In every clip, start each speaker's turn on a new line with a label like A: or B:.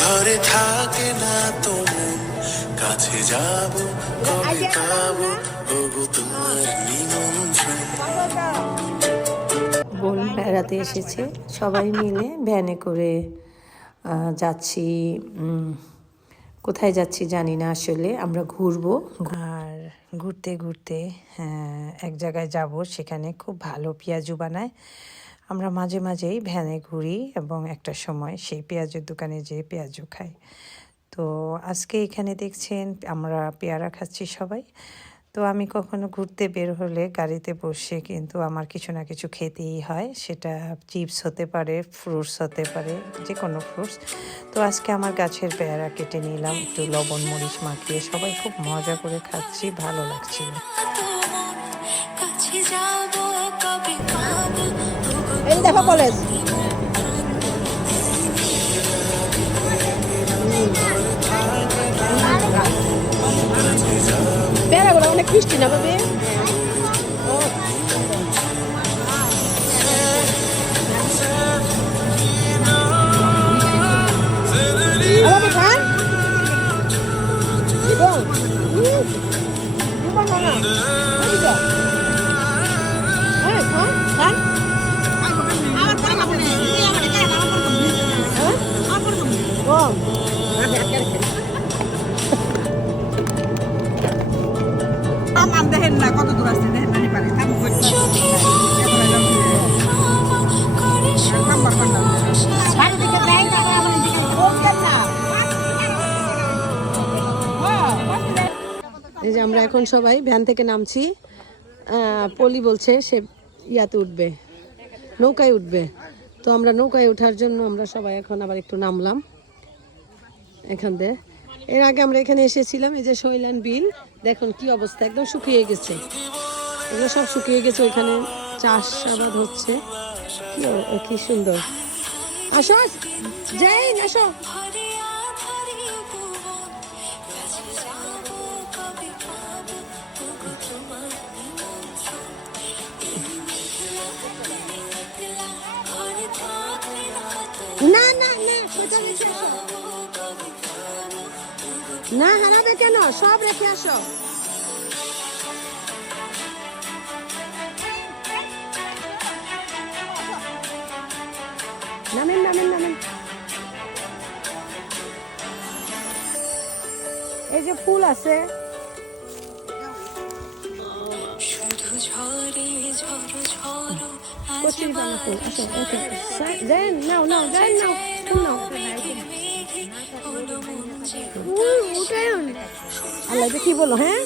A: ঘরে থাকে না তো মন। কাছে যাব কবে পাবো? ওগো তোমার নিমন্ত্রণ।
B: বোন বেড়াতে এসেছে। সবাই মিলে ভ্যানে করে যাচ্ছি কোথায় যাচ্ছি জানি না আসলে। আমরা ঘুরবো। আর ঘুরতে ঘুরতে হ্যাঁ, এক জায়গায় যাব। সেখানে খুব ভালো পেঁয়াজু বানায়। আমরা মাঝে মাঝেই ভ্যানে ঘুরি এবং একটা সময় সেই পেঁয়াজের দোকানে যেয়ে পেঁয়াজু খাই। তো আজকে এখানে দেখছেন আমরা পেয়ারা খাচ্ছি সবাই। তো আমি কখনো ঘুরতে বের হলে গাড়িতে বসে কিন্তু আমার কিছু না কিছু খেতেই হয়। সেটা চিপস হতে পারে, ফ্রুটস হতে পারে যে কোনো ফ্রুটস। তো আজকে আমার গাছের পেয়ারা কেটে নিলাম, একটু লবণ, মরিচ মাখিয়ে সবাই খুব মজা করে খাচ্ছি, ভালো লাগছিল।
C: যাব
D: এই দেখো কলেজ বেড়াগুলো অনেক মিষ্টি না বাবি এই যে আমরা এখন সবাই ভ্যান থেকে নামছি। পলি বলছে সে ইয়াতে উঠবে, নৌকায় উঠবে। তো আমরা নৌকায় ওঠার জন্য আমরা সবাই এখন আবার একটু নামলাম এখান দিয়ে। এর আগে আমরা এখানে এসেছিলাম, এই যে শৈলান বিল। দেখুন কি অবস্থা, একদম শুকিয়ে গেছে। এগুলো সব শুকিয়ে গেছে, ওইখানে চাষ আবাদ হচ্ছে। কি সুন্দর। আসো যাই আসো।
C: না
D: হারাবে কেন সব রেখে আসো। নামেন নামেন নামেন। এই যে ফুল আছে। কচুরি পানা ফুল আসো ওকে দেন নাও নাও দেন নাও ফুল নাও।
C: হলো মন যে
D: উঠাই আল্লাহ কি বলো হ্যাঁ?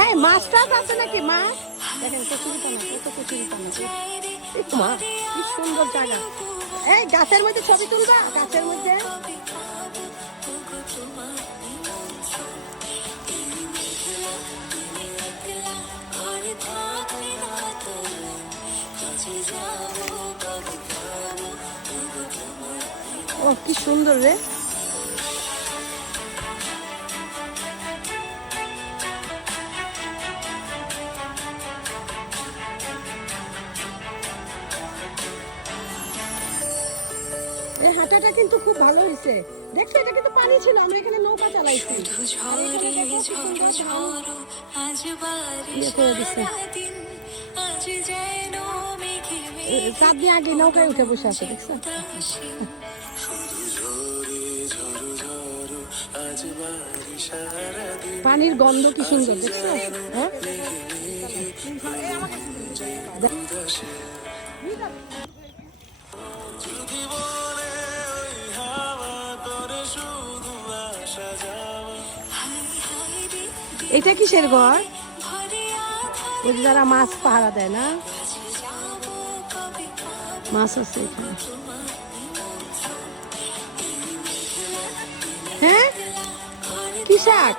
D: এই আছে নাকি, মাছ? দেখেন কচুরি পানা কত কচুরি পানা মা, কি সুন্দর জায়গা। এই, গাছের মধ্যে ছবি তুলবা, গাছের মধ্যে। ও কি সুন্দর রে। এই হাঁটাটা কিন্তু খুব ভালো হয়েছে। দেখছ এটা কিন্তু পানি ছিল আমরা এখানে নৌকা চালাইছি। ইয়ে চাঁদ দিয়ে আগে নৌকায় উঠে বসে আছে দেখছ? পানির গন্ধ কি সুন্দর দেখছ? হ্যাঁ? এটা কিসের ঘর? যারা মাছ পাহারা দেয় না? মাছ আছে এখানে। শাক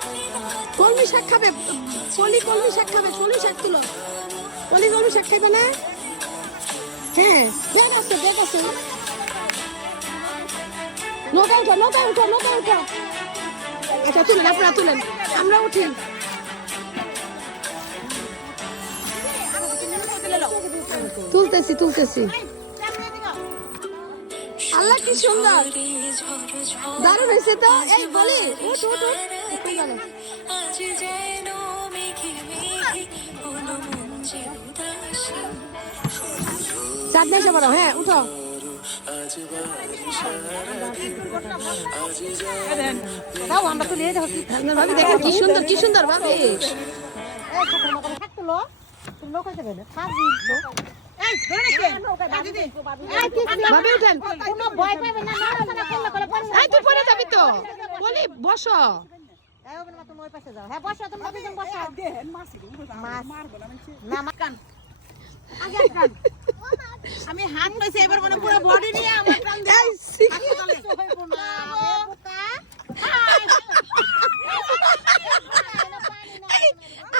D: কলমি শাক খাবে? পলি কলমি শাক খাবে কলমি শাক তুলো। পলি কলমি শাক খাইবে না? হ্যাঁ ব্যাগ আছে ব্যাগ আছে। নৌকা উঠো নৌকা উঠো নৌকা উঠো। আচ্ছা তুলেন, আপনারা তুলেন। আমরা উঠি। তুলতেছি তুলতেছি। আল্লাহ কি সুন্দর। দারুণ হয়েছে তো। এই বলি উঠ উঠ উঠ।
C: আজ যেন মেঘে মেঘে হলো মন যে উদাসী
D: চাঁদ নেই সবার হ্যাঁ উঠো। তাও আমরা তুলে দেখো ভাবি দেখেন কি সুন্দর কি সুন্দর ভাবি। ভাবি উঠেন। এই তুই পরে যাবি তো। বলি বসো।
E: আমি হাত পাইছি এবার মানে পুরো বডি নিয়ে আমার টান দিয়ে
D: এই, সি-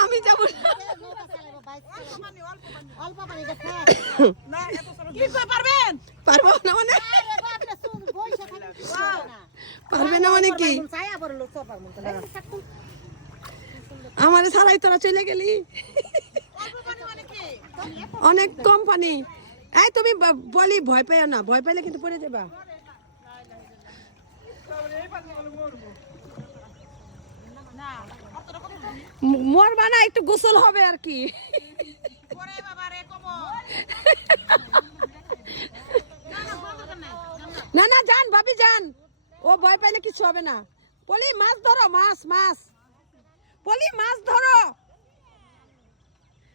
D: আমি যাব না।
E: না এত ছোট কি করে পারবেন
D: পারব না মানে পারবে না মানে কি আমার তোরা চলে গেলি? অনেক কম পানি এই তুমি বলি, ভয় পেও না, ভয় পাইলে কিন্তু পড়ে যাবা। মরবা না, একটু গোসল হবে আর কি। না না, যান, ভাবি, যান। ও ভয় পাইলে কিছু হবে না। পলি মাছ ধরো, মাছ মাছ। পলি মাছ ধরো।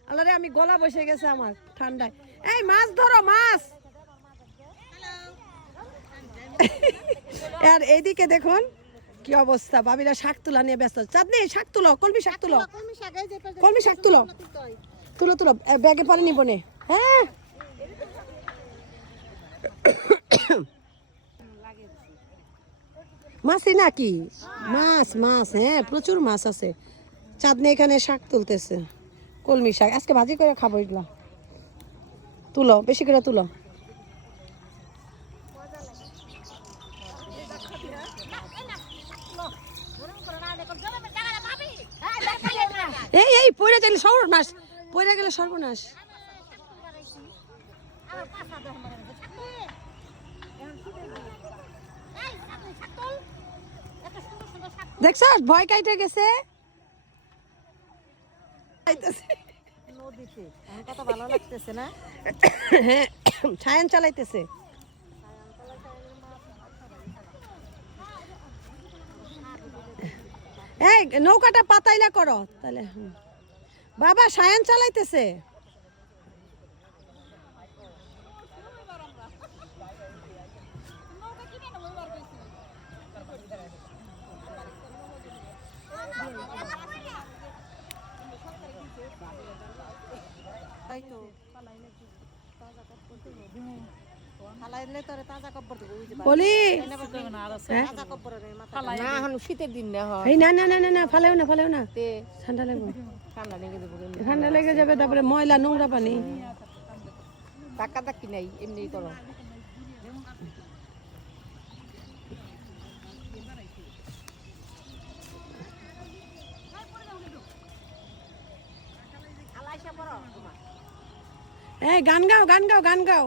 D: আল্লাহ আমি গলা বসে গেছে আমার ঠান্ডায়। এই, মাছ ধরো, মাছ। আর এইদিকে দেখুন কি অবস্থা। ভাবিরা শাক তুলা নিয়ে ব্যস্ত। চাঁদনি শাক তুলো, কলমি শাক তুলো। কলমি শাক তুলো। তুলো তুলো ব্যাগে পানি নিব নে। হ্যাঁ। মাছই নাকি? মাছ মাছ হ্যাঁ প্রচুর মাছ আছে। চাঁদনি এখানে শাক তুলতেছে, কলমি শাক। আজকে ভাজি করে খাব এগুলো। তুলো, বেশি করে তুলো। এই এই, পড়ে গেলে সর্বনাশ, পড়ে গেলে সর্বনাশ। দেখছ, ভয় কাইটে গেছে?
E: কত ভালো লাগতেছে না?
D: হ্যাঁ ছায়ান চালাইতেছে। এই নৌকাটা পাতাইলা করো তাহলে। বাবা সায়ান চালাইতেছে
E: তাই তো ফালাইলে তোরে তাজা কাপড় দেবো ওই যে
D: বলি।
E: তাজা কাপড় রে মাথা
F: না এখন শীতের দিন না হয়।
D: না না না না না ফালেও না ফালেও না।
F: তে
D: ঠান্ডা লাগবে
F: ঠান্ডা লেগে দেবো
D: ঠান্ডা লেগে যাবে তারপরে ময়লা নোংরা পানি।
F: টাকা টাকি নাই এমনি করো
D: এই গান গাও গান গাও গান গাও।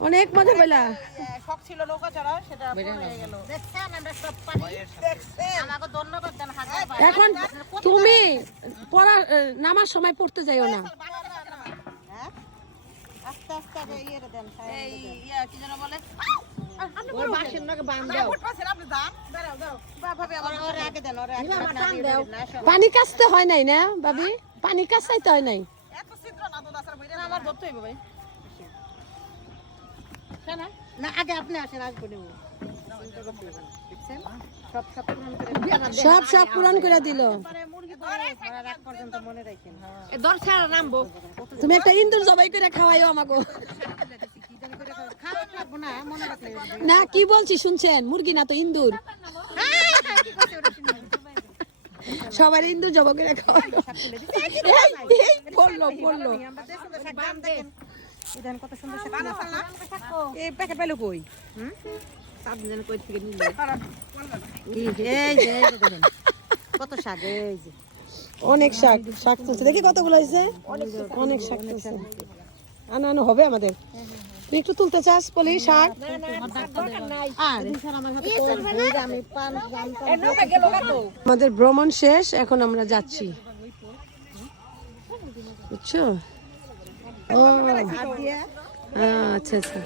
E: অনেক মজা
D: পেলা
E: শখ ছিল নৌকা চড়া সেটা হয়ে গেল। দেখছেন আমরা সব পানি দেখছেন। আমাকে ধন্যবাদ দেন
D: এখন তুমি পড়া নামার সময় পড়তে যাইও না।
E: হ্যাঁ? আস্তে আস্তে ইয়ে দেন এই ইয়া কি যেন বলে? ভাবে দেন
D: পানি কাচতে হয় নাই না ভাবি? পানি কাচাইতে হয় নাই।
E: আমার ধরতে হইবে ভাই। না আগে আপনি আসেন আসব নেব। সব সব পূরণ করে
D: সব সব পূরণ করে দিল।
E: মনে
D: তুমি একটা ইন্দুর জবাই করে খাওয়াইও আমাকে।
E: না মনে
D: কি বলছি শুনছেন? মুরগি না তো ইন্দুর। সবার ইন্দুর জবা করে খাওয়াইও। পড়ল পড়ল।
E: দেখুন কত সুন্দর শাক। এই প্যাকেট পাইলো কই?
F: সাবধান কই থেকে নিল?
E: এই যে এই যে এই যে দেখেন। কত শাক এই যে।
D: অনেক শাক শাক তুলছে। দেখি কতগুলো হয়েছে? অনেক শাক তুলছে আনো আনো হবে আমাদের? তুই একটু তুলতে চাস বলি শাক? আমাদের ভ্রমণ শেষ এখন আমরা যাচ্ছি। বুঝছ? ও আচ্ছা আচ্ছা।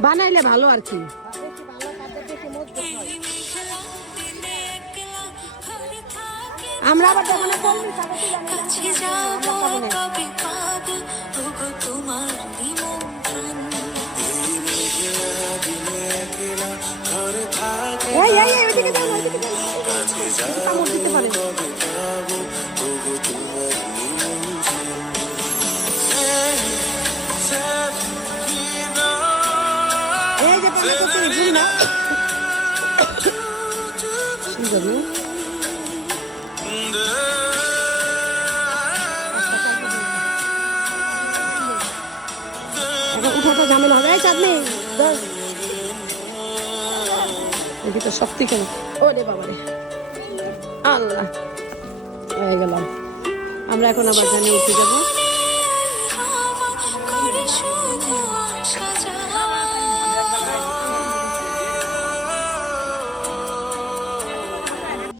D: বানাইলে ভালো আর কি। আমরা আবার যখন এই এই যাও যাও। কামড় দিতে পারে না? সুন্দর না? এখন ঝামেলা হবে। চাঁদনি ধর। তো শক্তি কেন ও রে বাবা রে। আল্লাহ। হয়ে গেলাম। আমরা এখন আবার জানি উঠে যাব।